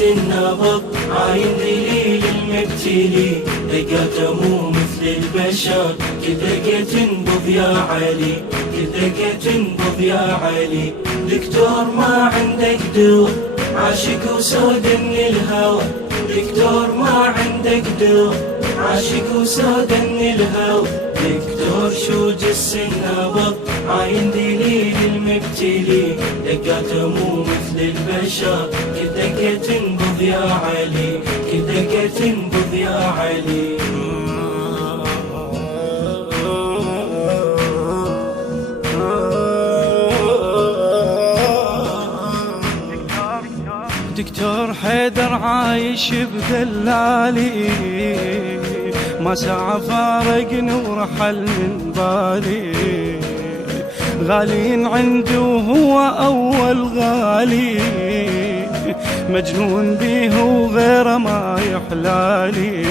النبض عاين ذليل المبتلي، دقاته مو مثل البشر، كذا تنبض يا علي، كذا تنبض يا علي. دكتور ما عندك دوا، عاشق وسود من الهوى، دكتور ما عندك دوا، عاشق وسود من الهوى. دكتور شو جس النبض عاين ذليل المبتلي، دقاته مو مثل البشر، كذا تنبض يا علي، كذا تنبض يا علي. دكتور حيدر عايش بدلالي، ما ساعة فارقني ورحل من بالي، غالين عنده وهو أول غالي، مجنون بيه وغيره ما يحلالي،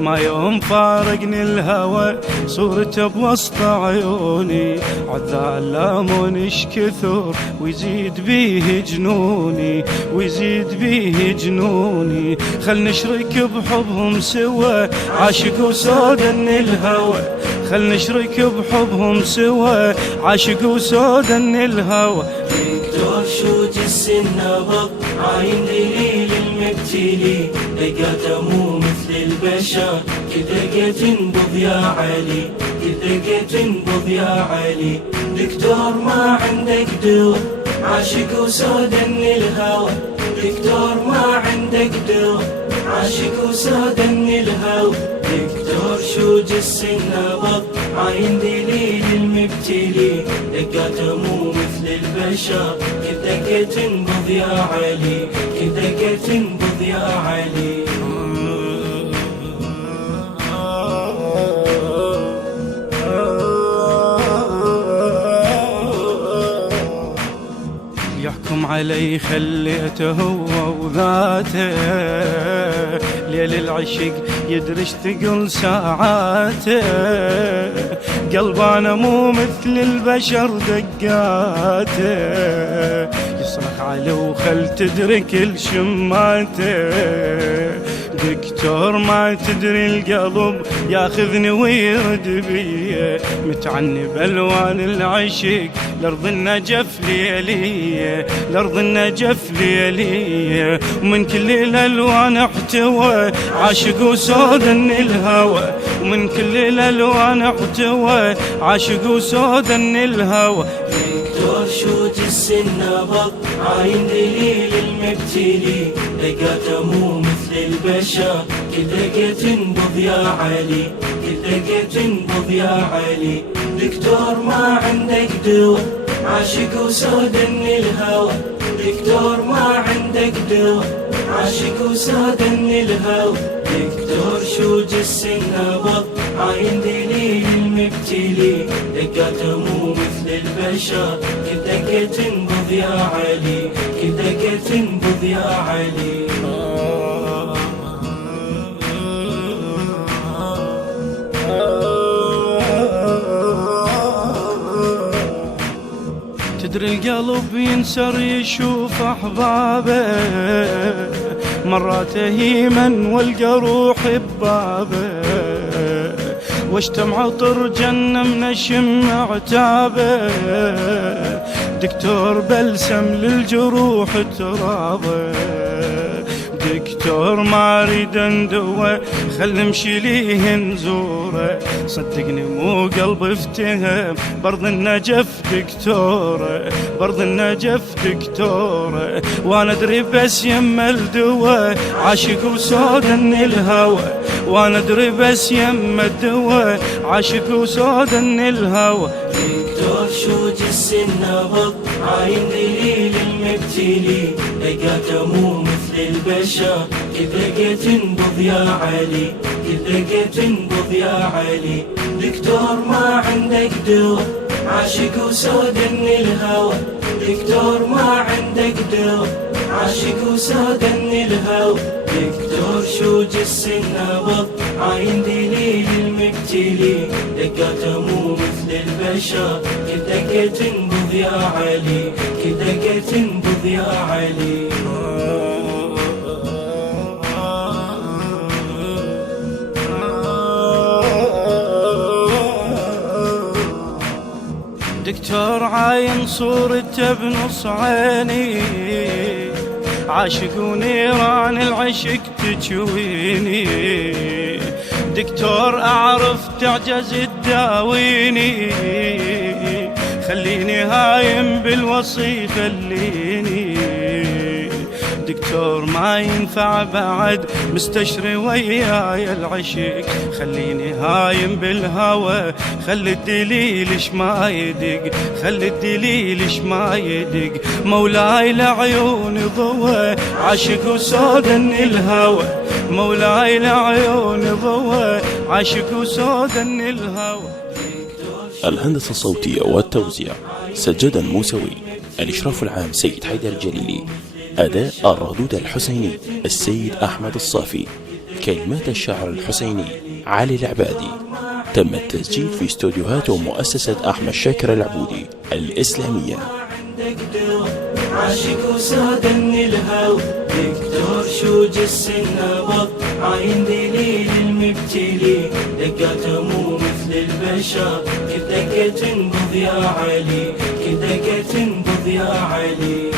ما يوم فارقني الهوى صورته بوسط عيوني، عذال لامونش كثر ويزيد بيه جنوني، ويزيد بيه جنوني. خل نشرك بحبهم سوا عاشق وسودن الهوى، خل نشرك بحبهم سوا عاشق وسودن الهوى. دكتور شو جس النبض عاين ذليل المبتلي، دقاته مو مثل البشر، كذا تنبض يا علي، كذا تنبض يا علي. دكتور ما عندك دوا، عاشق وسود من الهوى، دكتور ما عندك دوا، عاشق وسود من الهوى. دكتور شو جس النبض عاين ذليل المبتلي، دقاته مو مثل البشر، كذا تنبض يا علي، كذا تنبض يا علي. يحكم علي خليته هو وذاته، ليل العشق يدري اشتقل ساعاته، قلب انا مو مثل البشر دقاته، يصرخ علي وخل تدرك الشماته. دكتور ما تدري القلب ياخذني ويرد بيه، متعني بالوان العشق لارض النجف ليليه، لارض النجف ليليه. ومن كل الالوان احتوى عاشق وسود الهوى، ومن كل الالوان احتوى عاشق وسود الهوى. دكتور شو جس النبض عاين ذليل المبتلي، دقاته مو مثل البشر، كذا تنبض يا علي، كذا تنبض يا علي. دكتور ما عندك دوا، عاشق وسود من الهوى، دكتور ما عندك دوا، عاشق وسود من الهوى. دكتور شو جس النبض عاين ذليل المبتلي، دقاته مو مثل البشر، كذا تنبض يا علي، كذا تنبض يا علي. تدري القلب ينسر يشوف أحبابه، مرات هيمن والجروح ببابه، واشتم عطر جنة منشم عتابه، دكتور بلسم للجروح ترابه. دكتور ما اريد اندوه خل نمشي ليه نزوره، صدقني مو قلب افتهم برض النجف دكتوره، برض النجف دكتوره. وانا ادري بس يما الدوا عاشق وسود الهوى، وانا ادري بس يما الدوا عاشق وسود الهوى. دكتور شو جس النبض عاين ذليل المبتلي، دقاته مو مثل البشر، كذا تنبض يا علي، كذا تنبض يا علي. دكتور ما عندك دوا، عاشق وسود من الهوى، دكتور ما عندك دوا، عاشق وسود من الهوى. دكتور شو جس النبض عاين ذليل المبتلي، دقاته مو مثل البشر، كذا تنبض يا علي، كذا تنبض يا علي. دكتور عاين صورته بنص عيني، عاشق ونيران العشق تجويني، دكتور أعرف تعجز تداويني، خليني هايم بالوصي خليني، دكتور ما ينفع بعد مستشري وياي العشق، خليني هايم بالهوى، خلي الدليل ما يدق، خلي الدليل ما يدق، مولاي لعيوني ضوى عاشق وسودن الهوى، مولاي لعيوني ضوى عاشق وسودن الهوى. الهندسة الصوتية والتوزيع سجاد الموسوي، الإشراف العام سيد حيدر الجليلي، أداء الردود الحسيني السيد أحمد الصافي، كلمات الشاعر الحسيني علي العبادي. تم التسجيل في استوديوهات ومؤسسة أحمد شاكر العبودي الإسلامية. عاشق وسادن الهوى، دكتور شو جس النبض، عين دليل المبتلي، دقاته مو مثل البشر، كل دقة تنبض يا علي، كل دقة تنبض يا علي.